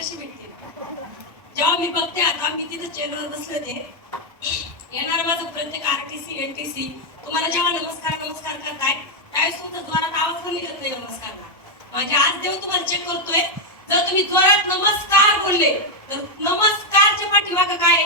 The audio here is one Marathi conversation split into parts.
कशी भेटते. जेव्हा मी बघते आता मी तिथे चेअरवर बसले होते, येणार माझं प्रत्येक आरटीसी एनटीसी तुम्हाला जेव्हा नमस्कार नमस्कार करताय त्यावेळेस तुमचा जोरात आवाज पण निघत नाही नमस्कारला. म्हणजे आज देव तुम्हाला चेक करतोय, जर तुम्ही जोरात नमस्कार बोलले तर नमस्कारच्या पाठीमागं काय,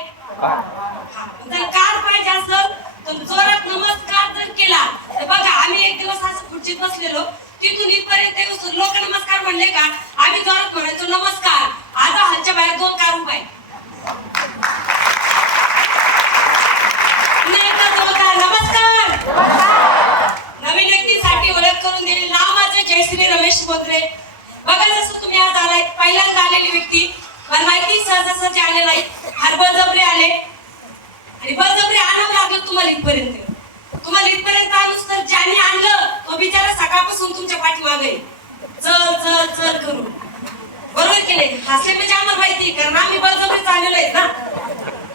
जर कार पाहिजे असेल तर जोरात नमस्कार जर केला तर बघा आम्ही एक दिवस असं खुर्चीत बसलेलो, तिथून इथपर्यंत लोक नमस्कार म्हणले का आम्ही जोरात म्हणायचो नमस्कार. आज हलच्या बाहेर 2 कार उभा आहे. नमस्कार. नवीन व्यक्तीसाठी ओळख करून दिली. नाव माझं जयश्री रमेश बोंद्रे. बघा जसं तुम्ही आज आलाय, पहिल्यांदा आलेली व्यक्ती, मला माहिती सहजासहजी आले नाही, फार बळजबरी आले आणि बळजबरी आणावं लागलं तुम्हाला इथपर्यंत. तुम्हाला इथपर्यंत आणूच तर ज्याने आणलं तो बिचारा सकाळपासून तुमच्या पाठीमागे चल चल चल करून, बरोबर केले. हसले म्हणजे आम्हाला माहिती, कारण आम्ही बळजबरीच आलेलो आहेत ना.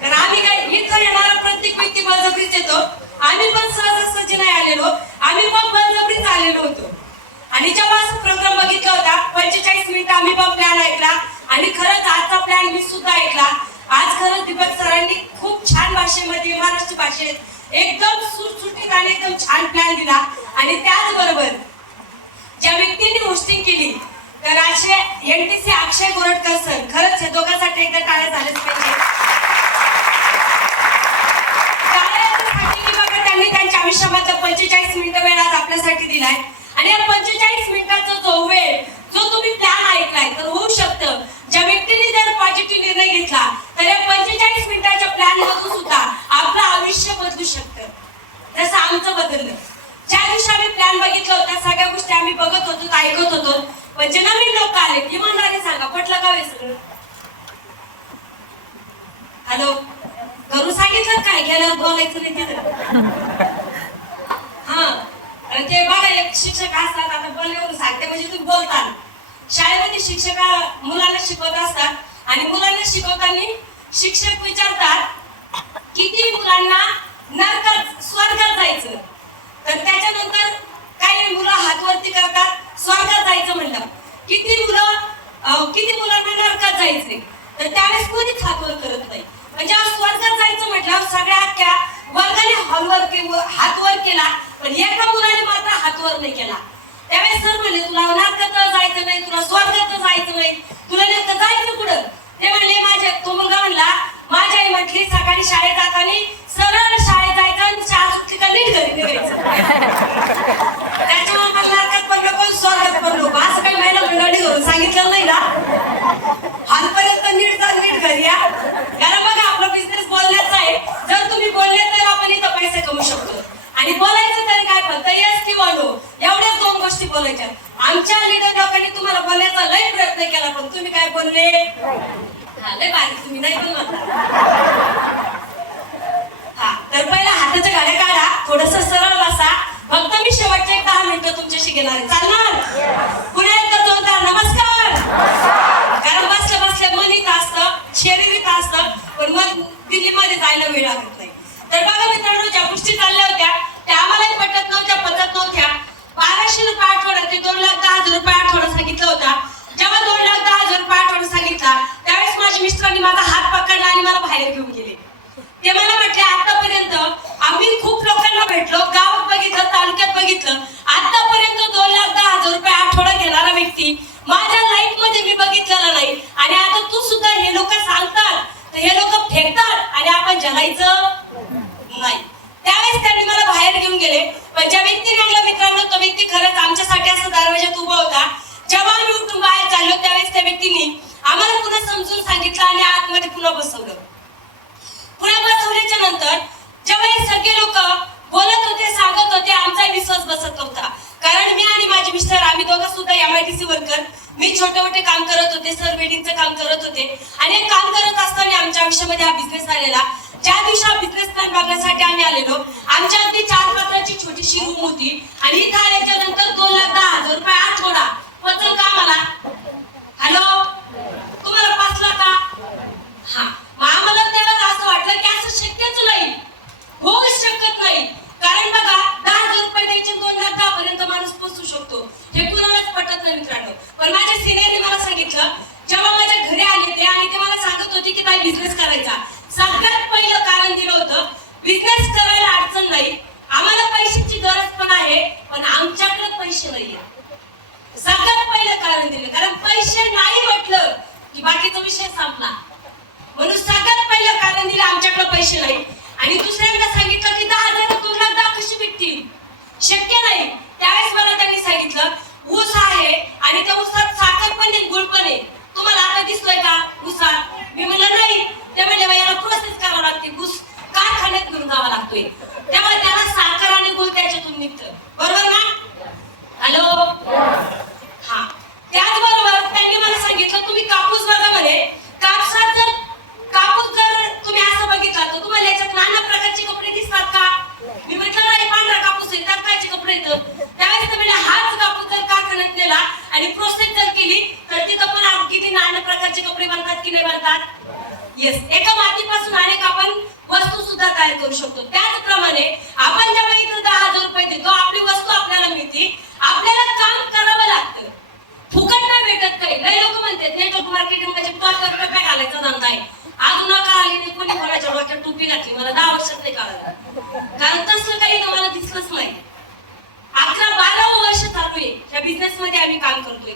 कारण आम्ही काय इथं येणारा प्रत्येक व्यक्ती बळजबरीच येतो. आम्ही पण सहजासहजी नाही आलेलो, आम्ही पण बळजबरीच आलेलो होतो. आणि जेव्हा असं प्रोग्राम बघितला होता 45 मिनिटं आम्ही पण प्लॅन ऐकला आणि खरंच आजचा प्लॅन मी सुद्धा ऐकला. आज खरंच दीपक सरांनी खूप छान भाषेमध्ये महाराष्ट्र भाषेत एकदम सुटसुटीत आणि एकदम छान प्लॅन दिला. आणि त्याचबरोबर ज्या व्यक्तींनी होस्टिंग केली तर असे एनटीसी अक्षय गोरटकर सर, खरंच हे दोघांसाठी एकदा टाळ्या झाल्याच पाहिजे. बघा त्यांनी त्यांच्या आयुष्यामधला 45 मिनिटं वेळ आज आपल्यासाठी दिलाय. आणि या 45 मिनिटाचा जो वेळ जो तुम्ही प्लॅन ऐकलाय तर होऊ शकतं ज्या व्यक्तीने जर पॉझिटिव्ह निर्णय घेतला तर या 45 मिनिटाच्या प्लॅन मधून सुद्धा आपलं आयुष्य बदलू शकतं. जसं आमचं बदललं. ज्या दिवशी आम्ही प्लॅन बघितलं होता सगळ्या गोष्टी आम्ही बघत होतो, ऐकत होतो, पण जे नवीन लोक आले इमानदारी सांगा पटलं का हे सगळं? हॅलो, घरून सांगितलं काय गेल्यावर बोलायचं नाही तिथं. हा, ते बघा एक शिक्षक असतात, आता बोलण्यावरून सांगते म्हणजे तुम्ही बोलता. शाळेमध्ये शिक्षक मुलांना शिकवत असतात आणि मुलांना शिकवताना शिक्षक विचारतात किती मुलांना नरकात स्वर्गात जायचं, तर त्याच्यानंतर काही मुलं हात वरती करतात स्वर्गात जायचं म्हणलं. किती मुलांना नरकात जायचे, तर त्यावेळेस कोणीच हात वर करत नाही. म्हणजे स्वर्गात जायचं म्हटल्यावर सगळ्या अख्ख्या वर्गाने हात वर केला, पण एका मुलाने मात्र हात वर नाही केला. त्यावेळेस सर म्हणले तुला नरकात जायचं नाही, तुला स्वर्गात जायचं नाही, तुला नेमकं जायचं कुठं? ते म्हणले माझ्या तो मुलगा म्हणला माझी आई म्हटली सकाळी शाळेत जाताना सरळ शाळेत जायचं आणि शाळा सुटली का नीट घरी निघायचं. त्याच्यामुळे मला नरकात पण नको स्वर्गात पण नको असं काही महिला मंडळी करून सांगितलं नाही ना. हातपर्यंत नीट घरी या. कारण बघा आपला बिझनेस बोलण्याचा आहे. जर तुम्ही बोलले तर आपण इथं पैसे कमवू शकतो आणि बोलायचं तरी काय फक्त यस किंवा नो एवढ्याच 2 गोष्टी बोलायच्या. आमच्या लीडर लोकांनी तुम्हाला बोलण्याचा लय प्रयत्न केला पण तुम्ही काय बोलले? लय भारी तुम्ही नाही पण म्हणता. हा, तर पहिला हाताच्या घड्या काढा, थोडस सरळ बसा. फक्त मी शेवटचे 10 मिनिटं तुमच्याशी घेणार आहे, चालणार? पुन्हा एकदा जोरदार नमस्कार. कारण बसल्या बसल्या मन इथं असतं, शरीर इथं असतं, पण मन दिल्लीमध्ये जायला वेळ लागत नाही. तर बघा मित्रांनो, ज्या गोष्टी चालल्या होत्या त्या आम्हालाही पटत नव्हत्या, पटत नव्हत्या. 1200 रुपये आठवडा ते 2,10,000 रुपये आठवडा सांगितलं होता. जेव्हा 2,10,000 रुपये आठवडा सांगितला त्यावेळेस माझ्या मिस्टरांनी माझा हात पकडला आणि मला बाहेर घेऊन गेले. ते मला म्हटले आतापर्यंत आम्ही खूप लोकांना भेटलो, गावात बघितलं, तालुक्यात बघितलं, आतापर्यंत 2,10,000 रुपये आठवडा घेणारा व्यक्ती माझ्या लाईफ मध्ये मी बघितलेला नाही. आणि आता तू सुद्धा हे लोक सांगतात तर हे लोक फेकतात आणि आपण जगायचं नाही. त्यावेळेस त्यांनी मला बाहेर घेऊन गेले. पण ज्या व्यक्तीने आणलं मित्रांनो तो व्यक्ती खरंच आमच्यासाठी असं दरवाजात उभा होता. जेव्हा आम्ही उठून बाहेर चाललो त्यावेळेस त्या व्यक्तीने आम्हाला पुन्हा समजून सांगितलं आणि आतमध्ये पुन्हा बसवलं. पुन्हा बसवल्याच्या नंतर जेव्हा हे सगळे लोक बोलत होते, सांगत होते, आमचा विश्वास बसत नव्हता. कारण मी आणि माझे मिस्टर आम्ही दोघं सुद्धा MIDC वर्कर, मी छोटे मोठे काम करत होते, सर वेडिंगचं काम करत होते. आणि हे काम करत असताना आमच्या आयुष्यामध्ये हा बिझनेस आलेला. ज्या दिवशी हा बिझनेस प्लॅन बघण्यासाठी आम्ही आलेलो आमच्या अगदी 4 पत्राची छोटीशी रूम होती आणि इथं आल्याच्या नंतर 2,10,000 रुपये आठवडा पचल का मला? हॅलो, तुम्हाला पाचला का? हा, आम्हाला तेव्हा असं वाटलं की असं शक्यच नाही, होऊच शकत नाही. कारण बघा 10,000 रुपये द्यायचे 2,10,000 पर्यंत माणूस पोहोचू शकतो हे कुणालाच पटत नाही मित्रांनो. पण माझ्या सिनियरने मला सांगितलं जेव्हा माझ्या घरी विषय नाही म्हटलं की बाकीचा विषय संपला. म्हणून सगळ्यात पहिलं कारण दिलं आमच्याकडे पैसे नाही आणि दुसऱ्यांदा सांगितलं की 10,000 तुला 10 कशी भेटतील, शक्य नाही. त्यावेळेस मला त्यांनी सांगितलं ऊस आहे आणि त्या ऊसात साखर पण आहे, गुळ पण आहे, तुम्हाला आता दिसतोय का ऊसात? मी म्हणलं नाही. ते म्हणले याला प्रोसेस करावं लागते, ऊस कारखान्यात घेऊन जावा लागतोय, त्यामुळे त्याला साखर आणि गुळ त्याच्यातून निघतं. बरोबर ना? हॅलो. हा, त्याचबरोबर त्यांनी मला सांगितलं तुम्ही कापूस बघा म्हणे, कापूस जर तुम्ही असं बघितला तर तुम्हाला याच्यात नाना प्रकारचे कपडे दिसतात का? मी म्हटलं नाही, पांढरा कापूस आहे, त्यात कायचे कपडे येतं? त्यावेळेस ते म्हणजे हाच कापूस जर कारखान्यात नेला आणि प्रोसेस जर केली तर तिथं पण किती नाना प्रकारचे कपडे बनतात की नाही बनतात? येस. एका मातीपासून अनेक आपण वस्तू सुद्धा तयार करू शकतो. त्याचप्रमाणे आपण जेव्हा इथं 10,000 रुपये देतो, आपली वस्तू आपल्याला मिळते, आपल्याला काम करावं लागतं, फुकट नाही भेटत. काही लय लोक म्हणतात नेटवर्क मार्केटिंग म्हणजे रुपये घालायचा धंदा आहे. अजून नका आली नाही, कोणी कोणाच्या डोक्यात टोपी घातली, मला 10 वर्षात नाही कळालं, कारण तसं काही मला दिसलंच नाही. 11-12 वर्ष चालू आहे या बिझनेस मध्ये आम्ही काम करतोय.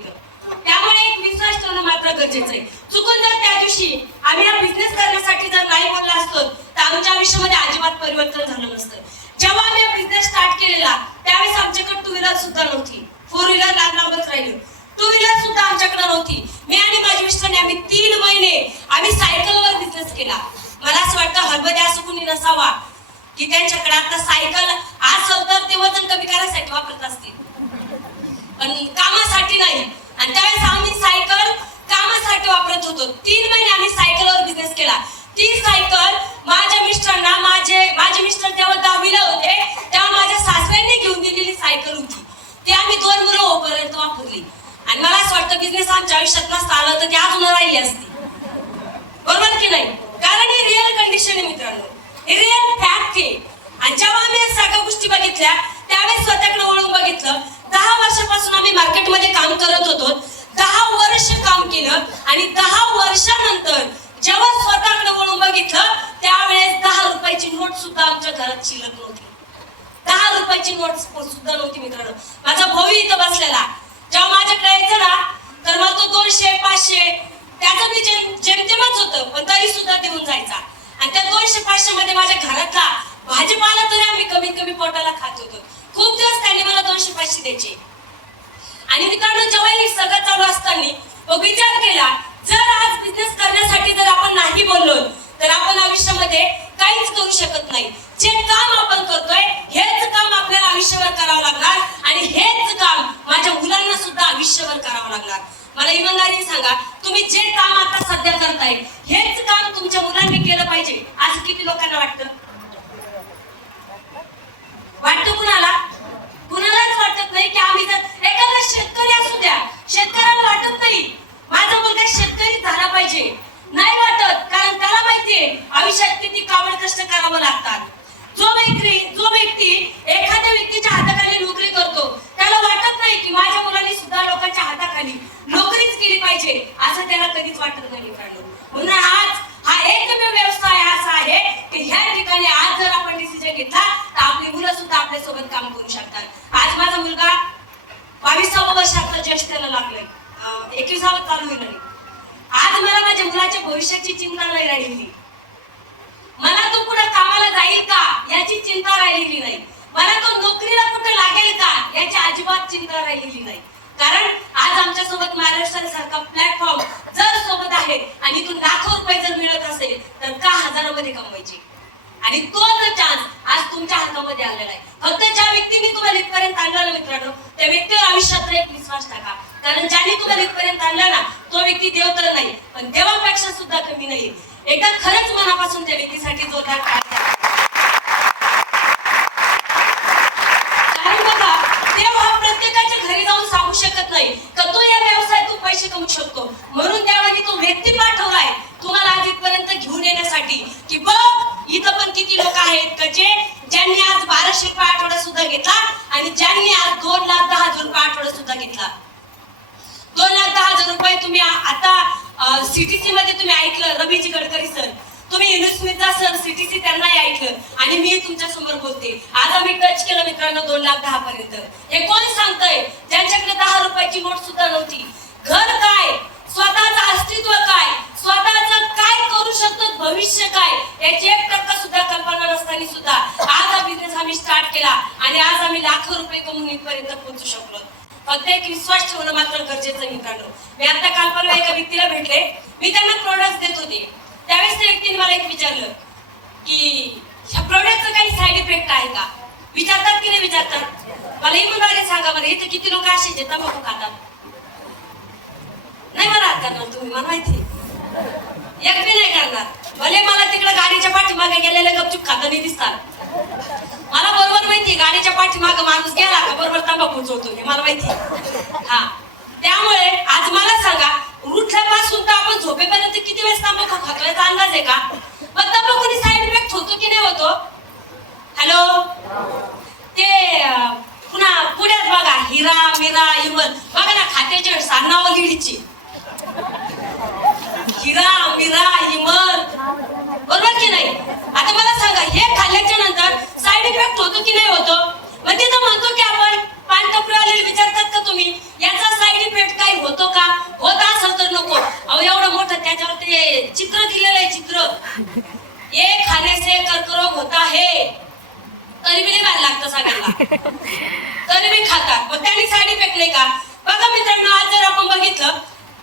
त्यामुळे एक विश्वास ठेवणं मात्र गरजेचं आहे. चुकून जर त्या दिवशी आम्ही हा बिझनेस करण्यासाठी जर नाही बोललो असतो तर आमच्या आयुष्यामध्ये अजिबात परिवर्तन झालं नसतं. जेव्हा आम्ही हा बिझनेस स्टार्ट केलेला त्यावेळेस आमच्याकडे 2 व्हीलर सुद्धा नव्हती, 4 व्हीलर लांबच राहिलो, 2 व्हीलर सुद्धा आमच्याकडे नव्हती. मी आणि माझी मिस्टरने आम्ही 3 महिने आम्ही सायकलवर बिझनेस केला. मला असं वाटतं हलमध्ये असं कुणी नसावा की त्यांच्याकडे आता सायकल असेल तर ते वजन कमी करायसाठी वापरत असतील, पण कामासाठी नाही. आणि त्यावेळेस आम्ही सायकल कामासाठी वापरत होतो. 3 महिने आम्ही सायकलवर बिझनेस केला. ती सायकल माझ्या मिस्टरांना, माझे मिस्टर तेव्हा 10वीला होते, तेव्हा माझ्या सासऱ्यांनी घेऊन दिलेली सायकल होती. ती आम्ही 2 मुलं होईपर्यंत वापरली. आणि मला असं वाटतं बिझनेस आमच्या आयुष्यात नसता आलं तर ती अजून राहिली असती. बरोबर की नाही? कारण ही रिअल कंडिशन आहे मित्रांनो, हे रिअल फॅक्ट आहे. आणि जेव्हा आम्ही या सगळ्या गोष्टी बघितल्या त्यावेळेस स्वतःकडे वळून बघितलं. 10 वर्षापासून आम्ही मार्केटमध्ये काम करत होतो, 10 वर्ष काम केलं आणि 10 वर्षानंतर जेव्हा स्वतःकडे वळून बघितलं त्यावेळेस 10 रुपयाची नोट सुद्धा आमच्या घरात शिल्लक नव्हती. 10 रुपयाची नोट सुद्धा नव्हती मित्रांनो. माझा भाऊ इथं बसलेला जेव्हा माझ्याकडे यायचं ना तर मग तो 200-500 त्याचं मी जेमतेमच होतं, पण तरी सुद्धा देऊन जायचा. आणि त्या 200-500 मध्ये माझ्या घरातला भाजीपाला तरी आम्ही कमीत कमी पोटाला खात होतो. खूप दिवस त्यांनी मला 200-500 द्यायचे. आणि मित्रांनो जेव्हा हे सगळं चालू असताना विचार केला जर आज बिझनेस करण्यासाठी जर आपण नाही बोललो तर आपण आयुष्यामध्ये काहीच करू शकत नाही. जे काम आपण करतोय हेच काम आपल्याला आयुष्यभर करावं लागणार आणि हेच काम माझ्या मुलांना सुद्धा आयुष्यभर करावं लागणार. मला इमानदारीने सांगा, तुम्ही जे काम आता सध्या करताय हेच काम तुमच्या मुलांनी केलं पाहिजे असं किती लोकांना वाटतं? कुणाला? कुणालाच वाटत नाही की आम्ही जर एखादा शेतकरी असू द्या, शेतकऱ्याला वाटत नाही माझा मुलगा शेतकरी झाला पाहिजे, नाही वाटत, कारण त्याला माहितीये आयुष्यात किती काबड कष्ट करावं लागतात. जो व्यक्ती एखाद्या व्यक्तीच्या हाताखाली नोकरी करतो त्याला वाटत नाही की माझ्या मुलांनी सुद्धा लोकांच्या हाताखाली नोकरीच केली पाहिजे असं त्याला कधीच वाटत नाही मित्रांनो. म्हणून आज हा एकमेव व्यवसाय असा आहे की ह्या ठिकाणी आज जर आपण डिसिजन घेतला तर आपली मुलं सुद्धा आपल्या सोबत काम करू शकतात. आज माझा मुलगा 22व्या वर्षात ज्येष्ठाला लागलाय, 21वां चालू होईल. आज मला माझ्या मुलाच्या भविष्याची चिंता नाही राहिलेली, मला तो पुढे कामाला जाईल का याची चिंता राहिलेली नाही, मला तो नोकरीला कुठे लागेल का याची अजिबात चिंता राहिलेली नाही. कारण आज आमच्या सोबत महाराष्ट्रासारखा प्लॅटफॉर्म जर सोबत आहे आणि इथून लाखो रुपये जर मिळत असेल तर का हजारामध्ये कमवायचे. आणि तो जर चान्स आज तुमच्या हातामध्ये आलेला आहे. फक्त ज्या व्यक्तीने तुम्हाला इथपर्यंत आणलं ना मित्रांनो त्या व्यक्तीवर आयुष्यात एक विश्वास टाका, कारण ज्याने तुम्हाला इथपर्यंत आणलं ना तो व्यक्ती देव तर नाही पण देवापेक्षा सुद्धा कमी नाही. एकदा खरंच मनापासून त्या व्यक्तीसाठी जोरदार टाळ्या. कारण बघा देव हा प्रत्येकाच्या घरी जाऊन सांगू शकत नाही का तू या व्यवसायात तू पैसे कमवू शकतो, म्हणून त्यावेळी तो व्यक्ती पाठवलाय तुम्हाला आज इथपर्यंत घेऊन येण्यासाठी की बघ इथं पण किती लोक आहेत का ज्यांनी आज 1200 रुपये आठवडा सुद्धा घेतला आणि ज्यांनी आज 2,10,000 रुपये आठवडा सुद्धा घेतला. 2,10,000 रुपये तुम्ही आता सीटीसी मध्ये तुम्ही ऐकलं रवीजी गडकरी सर, तुम्ही युनिस्मिता सर सीटीसी त्यांनाही ऐकलं आणि मी तुमच्या समोर बोलते. आज आम्ही टच केलं मित्रांनो 2,10,000 पर्यंत. हे कोण सांगतंय ज्यांच्याकडे 10 रुपयाची नोट सुद्धा नव्हती. घर काय काय याची 1% सुद्धा कल्पना नसताना सुद्धा आज हा बिझनेस आम्ही स्टार्ट केला आणि आज आम्ही लाखो रुपये कमवून इथपर्यंत पोहोचू शकलो. फक्त एक विश्वास ठेवणं मात्र गरजेचं आहे मित्रांनो. मी आता काल परवा एका व्यक्तीला भेटले, मी त्यांना प्रोडक्ट देत होते. त्यावेळेस त्या व्यक्तीने मला एक विचारलं की ह्या प्रोडक्टचं काही साईड इफेक्ट आहे का? विचारतात की नाही विचारतात? मला इमानदारीने सांगा बरं, इथे किती लोक असे जे तंबाखू खातात? नाही मला हात करणार तुम्ही, मला माहिती एक बी नाही करणार. भले मला तिकडे गाडीच्या पाठीमागे गेलेले गपचूप खाताना दिसतात. मला बरोबर माहिती गाडीच्या पाठीमागे माणूस गेला का बरोबर तंबाखू चोळतो हे मला माहिती. हा, त्यामुळे आज मला सांगा, उठल्यापासून तर आपण झोपेपर्यंत किती वेळेस तंबाखू खातो याचा अंदाज आहे का? मग तंबाखूने साईड इफेक्ट होतो की नाही होतो? हॅलो, ते पुन्हा पुण्यात बघा हिरा मिरा इमल बघा ना, खात्याच्या नाव लिहिची हिरा मिरा इमल, बरोबर की नाही? आता मला सांगा, हे खाल्ल्याच्या नंतर साईड इफेक्ट होतो की नाही होतो? मग तिथं म्हणतो की आपण पानटपरी आलेले विचारतात का तुम्ही याचा साईड इफेक्ट काही होतो का? होत असेल तर नको. अहो एवढं मोठं त्याच्यावर ते चित्र दिलेलं आहे, चित्र, ये खाने से कर्करोग होता है, तरी बी नाही लागतं सगळ्यांना, तरी बी खातात. मग त्यांनी साईड इफेक्ट नाही का? बघा मित्रांनो, आज जर आपण बघितलं,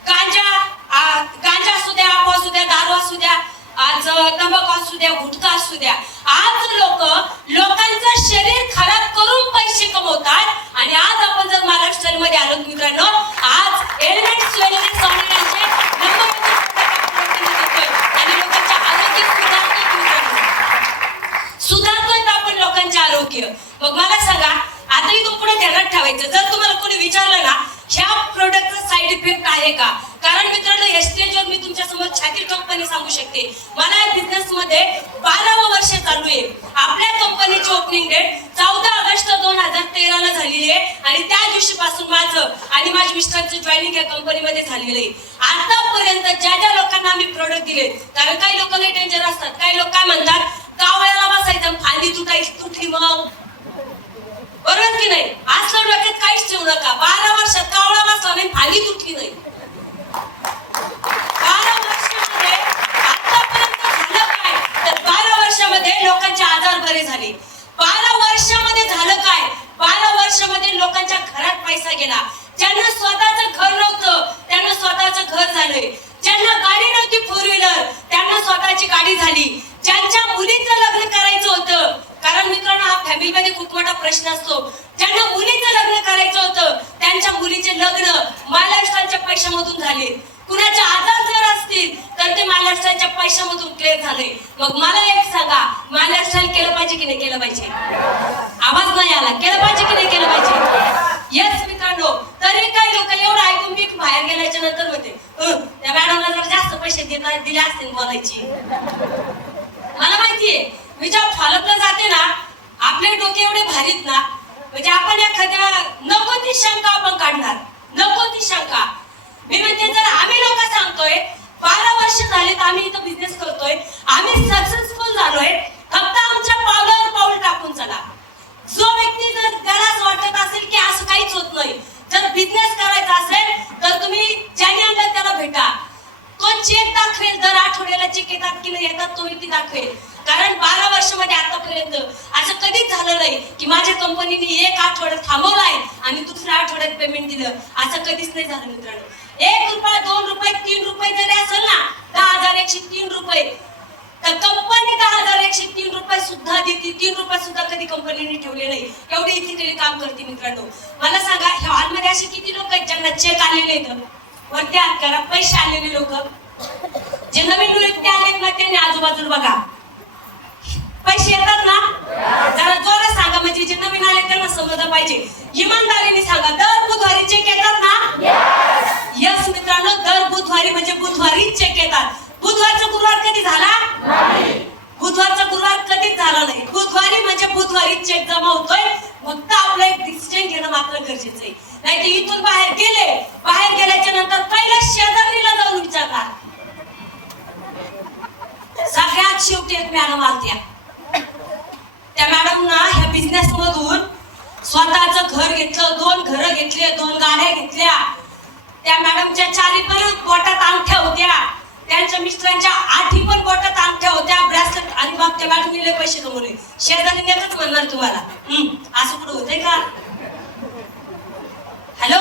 गांजा असू द्या, आपा असू द्या, दारू असू द्या, आज तंबाखू असू द्या, गुटखा असू द्या, आज लोकांचं शरीर खराब करून पैसे कमवतात. आणि आज आपण जर महाराष्ट्र मध्ये आलो मित्रांनो, आज एलिमेंट ज्वेलरी सोन्याचे आणि लोकांच्या आरोग्य सुधारतोय आपण लोकांचे आरोग्य. मग मला सांगा, आता इथून पुढे ध्यानात ठेवायचं, जर तुम्हाला कोणी विचारलं ना ह्या प्रोडक्टचा साईड इफेक्ट आहे का? कारण मित्रांनो, या स्टेजवर मी तुमच्या समोर छाती ठोकपणे सांगू शकते, मला या बिझनेस मध्ये 12वं वर्ष चालू आहे. आपल्या कंपनीची ओपनिंग डेट 14 ऑगस्ट 2013 ला झालेली आहे आणि त्या दिवशीपासून माझं आणि माझ्या मिस्टरांचं जॉईनिंग या कंपनीमध्ये झालेलं आहे. आतापर्यंत ज्या ज्या लोकांना आम्ही प्रोडक्ट दिले, कारण काही लोक लई डेंजर असतात, काही लोक काय म्हणतात, कावळ्याला बसायचं फांदी तुटली मग, बरोबर की नाही? आज डोक्यात काहीच ठेवू नका. 12 वर्षात कावळा बसला नाही, फांदी तुटली नाही. 12 वर्षामध्ये आतापर्यंत झालं काय? तर 12 वर्षामध्ये लोकांचे आजार बरे झाले. 12 वर्षामध्ये झालं काय? 12 वर्षामध्ये लोकांच्या घरात पैसा गेला. ज्यांना स्वतःचं घर नव्हतं त्यांना स्वतःचं घर झालंय. ज्यांना गाडी नव्हती फोर व्हीलर त्यांना स्वतःची गाडी झाली. ज्यांच्या मुलीचं लग्न करायचं होतं, कारण मित्रांनो हा फॅमिलीमध्ये खूप मोठा प्रश्न असतो, ज्यांना मुलीचं लग्न करायचं होतं त्यांच्या मुलीचे लग्न महाराष्ट्राच्या पैशामधून झाले. कुणाचे आजार जर असतील तर ते महाराष्ट्राच्या पैशामधून क्लिअर झाले. मग मला एक सांगा, महाराष्ट्राला केलं पाहिजे की नाही केलं पाहिजे? आवाज नाही आला, केलं पाहिजे की नाही केलं पाहिजे? येस मित्रांनो, तरी काही लोक एवढं ऐकून मी बाहेर गेल्याच्या नंतर होते त्या मॅडमला जर जास्त पैसे दिले असतील बोलायची. मला माहितीये, मी जेव्हा फॉलोअपला जाते ना, आपले डोके एवढे भारीत ना, म्हणजे आपण एखाद्या नको ती शंका आपण काढणार, नको ती शंका. मी म्हणते जर आम्ही लोक सांगतोय 12 वर्ष झालेत आम्ही इथं बिझनेस करतोय, आम्ही सक्सेसफुल झालोय, फक्त आमच्या पावलावर पाऊल टाकून चला. जो व्यक्ती जर त्याला असं वाटत असेल की असं काहीच होत नाही, जर बिझनेस करायचा असेल तर तुम्ही ज्याने आणलं त्याला भेटा. तो चेक दाखवेल, दर आठवड्याला चेक येतात की नाही येतात तो व्यक्ती दाखवेल. कारण 12 वर्षामध्ये आतापर्यंत असं कधीच झालं नाही की माझ्या कंपनीने एक आठवडा थांबवलाय आणि दुसऱ्या आठवड्यात पेमेंट दिलं, असं कधीच नाही झालं मित्रांनो. 1 रुपया 2 रुपये 3 रुपये जरी असेल ना, 10,103 रुपये, तर कंपनी 10,103 रुपये सुद्धा देते. 3 रुपये सुद्धा कधी कंपनीने ठेवले नाही, एवढी इथे काम करते मित्रांनो. मला सांगा, ह्या हॉलमध्ये असे किती लोक आहेत ज्यांना चेक आलेले आहेत? वरती हात करा. पैसे आलेले लोक, जे नवीन व्यक्ती आले ना त्यांनी आजूबाजूला बघा, पैसे येतात ना? जरा जोरात सांगा, म्हणजे जे नवीन आले त्यांना समजलं पाहिजे. इमानदारीने सांगा, दर बुधवारी चेक येतात ना? यस मित्रांनो, दर बुधवारी म्हणजे बुधवारी चेक येतात. बुधवारचा गुरुवार कधी झाला? बुधवारचा गुरुवार कधीच झाला नाही. बुधवारी म्हणजे बुधवारी चेक जमा होतोय. फक्त आपलं एक डिसिजन घेणं मात्र गरजेचं आहे. नाही तर इथून बाहेर गेल्याच्या नंतर पहिल्या शेजारीला जाऊन विचारणार. सगळ्यात शेवटी एक मॅडम आलत्या, त्या मॅडमना ह्या बिझनेस मधून स्वतःचं घर घेतलं, 2 घरं घेतले, 2 गाड्या घेतल्या. त्या मॅडमच्या चारी पण पोटात अंगठ्या होत्या. त्यांच्या मिस्टरांच्या 8 पण बोटात अंगठ्या होत्या, ब्रेसलेट आणि मागच्या गाठीने पैसे कमवले. शेजारी एकच म्हणणार तुम्हाला, असं कुठं होतंय का? हॅलो,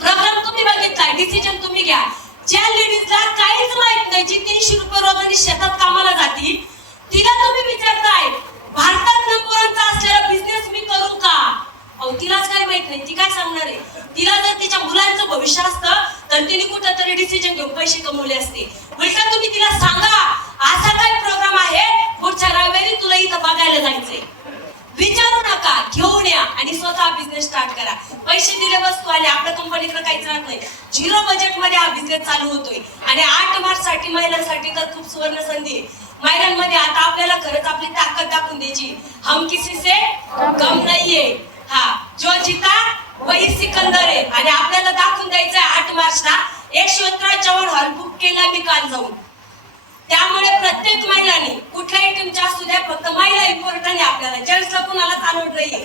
प्रोग्राम तुम्ही बघितलाय, डिसिजन तुम्ही घ्या. ज्या लेडीजला काहीच माहित नाही, जी 300 रुपये रोजाने शेतात कामाला जाती, तिला तुम्ही विचारताय भारतात नंबरांचा असलेला बिझनेस मी करू का? अहो, तिलाच काय माहित नाही, ती काय सांगणार आहे? तिला जर तिच्या मुलांचं भविष्य असतं तर तिने कुठंतरी डिसिजन घेऊन पैसे कमवले असते. उलटा तुम्ही तिला सांगा असा काय प्रोग्राम आहे, पुढच्या रविवारी तुला इथं बघायला जायचंय. विचारू नका, घेऊन या आणि स्वतः बिझनेस स्टार्ट करा. पैसे दिले वस्तू आणि आपल्या कंपनीकडे काहीच राहत नाही. 0 बजेट मध्ये हा बिझनेस चालू होतोय आणि 8 मार्च साठी महिलांसाठी तर खूप सुवर्ण संधी आहे. महिलांमध्ये आता आपल्याला खरंच आपली ताकद दाखवून द्यायची. हम किसी से कम नाहीये. हा, जो जीता वही सिकंदर आहे आणि आपल्याला दाखवून द्यायचं आहे 8 मार्चला यशवंतराव चव्हाण हॉल बुक केला मी काल जाऊन. त्यामुळे प्रत्येक महिलांनी कुठल्याही टीमच्या असू द्या, फक्त महिला इम्पॉर्टंट आहे आपल्याला. जेंट्सला कुणालाच आवड नाहीये.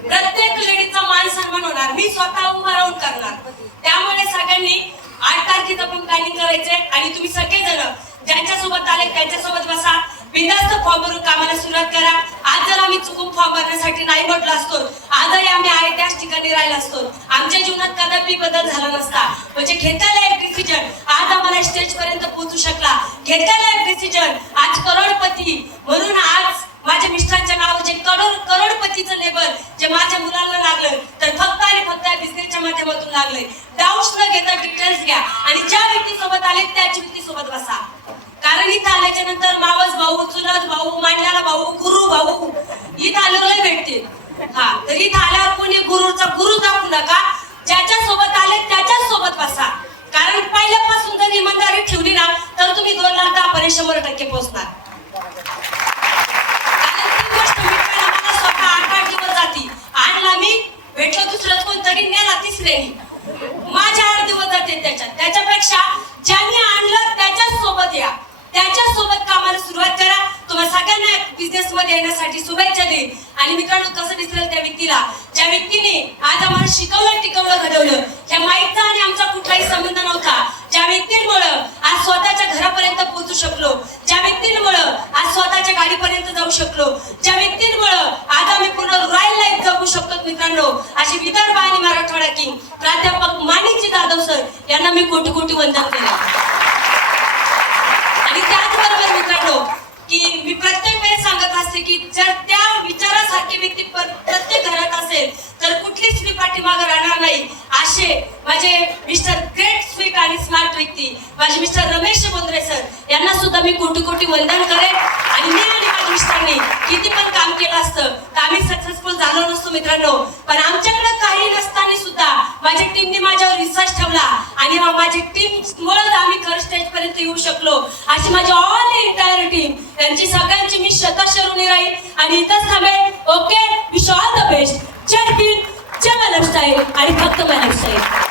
प्रत्येक लेडीचा मान सन्मान होणार, मी स्वतः उभा राहून करणार. त्यामुळे सगळ्यांनी 8 तारखेचं पण प्लॅनिंग करायचंय आणि तुम्ही सगळेजण ज्यांच्यासोबत आले त्यांच्यासोबत बसा, बिनधास्त फॉर्म भरून कामाला सुरुवात करा. आज जर आम्ही चुकून फॉर्म भरण्यासाठी नाही म्हटलं असतो, आजही आम्ही आहे त्याच ठिकाणी राहिलो असतो. आमच्या जीवनात कदापि बदल झाला नसता. म्हणजे घेतलेला एक डिसिजन आज आम्हाला स्टेज पर्यंत पोहोचू शकला. घेतलेला एक डिसिजन आज करोडपती, म्हणून आज माझ्या मिस्टरांच्या नावाचे करोडपतीचं लेबल जे माझ्या मुलांना लागलं तर फक्त आणि फक्त बिझनेसच्या माध्यमातून लागलंय. डाऊट्स न घेता डिटेल्स घ्या आणि ज्या व्यक्तीसोबत आले त्याच व्यक्तीसोबत बसा. कारण इथं आल्याच्या नंतर मावस भाऊ, चुलत भाऊ, मांडणारा भाऊ, गुरु भाऊ इथं आल्यावर भेटते. हा, तर इथं आल्यावर कोणी गुरुचा गुरु दाखवू नका. ज्याच्या सोबत आले त्याच्याच सोबत बसा. कारण पहिल्यापासून जर इमानदारी ठेवली ना तर तुम्ही 2 लाख 10 पर्यंत 100% पोहोचणार. स्वतः 8 दिवस जाती. आणला मी, भेटलो दुसरं कोणतरी, नेला तिसऱ्यानी, माझ्या 8 दिवस जाते त्याच्यापेक्षा ज्यांनी आणलं त्याच्याच सोबत या, त्याच्याच सोबत कामाला सुरुवात करा. तुम्हाला सगळ्यांना बिझनेस मध्ये येण्यासाठी शुभेच्छा देईन. आणि मित्रांनो, कसं दिसलं त्या व्यक्तीला, ज्या व्यक्तीने आज आम्हाला शिकवलं, टिकवलं, घडवलं. त्या माईकचा आणि आमचा कुठलाही संबंध नव्हता. ज्या व्यक्तींमुळं आज स्वतःच्या घरापर्यंत पोहोचू शकलो, ज्या व्यक्तींमुळं आज स्वतःच्या गाडीपर्यंत जाऊ शकलो, ज्या व्यक्तींमुळं आज आम्ही पूर्ण रॉयल लाईफ जगू शकतो. मित्रांनो, अशी विदर्भ आणि मराठवाडा किंग प्राध्यापक माणिकजी जाधव सर यांना मी कोटी कोटी वंदन केलं. आणि त्याचबरोबर मित्रांनो, की मी प्रत्येक वेळेस सांगत असते की जर त्या विचारासारखी व्यक्ती प्रत्येक घरात असेल तर कुठली स्त्री पाठीमागे राहणार नाही. असे माझे मिस्टर ग्रेट स्वीट आणि स्मार्ट व्यक्ती माझे मिस्टर रमेश बोंद्रे सर यांना सुद्धा मी कोटी कोटी वंदन करेन. आणि मी आणि माझ्या मिस्टरांनी किती पण काम केलं असतं तर आम्ही सक्सेसफुल झालो नसतो मित्रांनो. पण आमच्याकडे काही नसताना सुद्धा माझ्या टीमने माझ्यावर विश्वास ठेवला आणि माझी टीम मुळे आम्ही खरं स्टेज पर्यंत येऊ शकलो. अशी माझी ऑल एंटायर टीम, त्यांची सगळ्यांची मी शतशरुणी राहील आणि इथंच थांबेल. Okay, wish all the best. जय हिंद, जय महाराष्ट्र आणि फक्त महाराष्ट्र.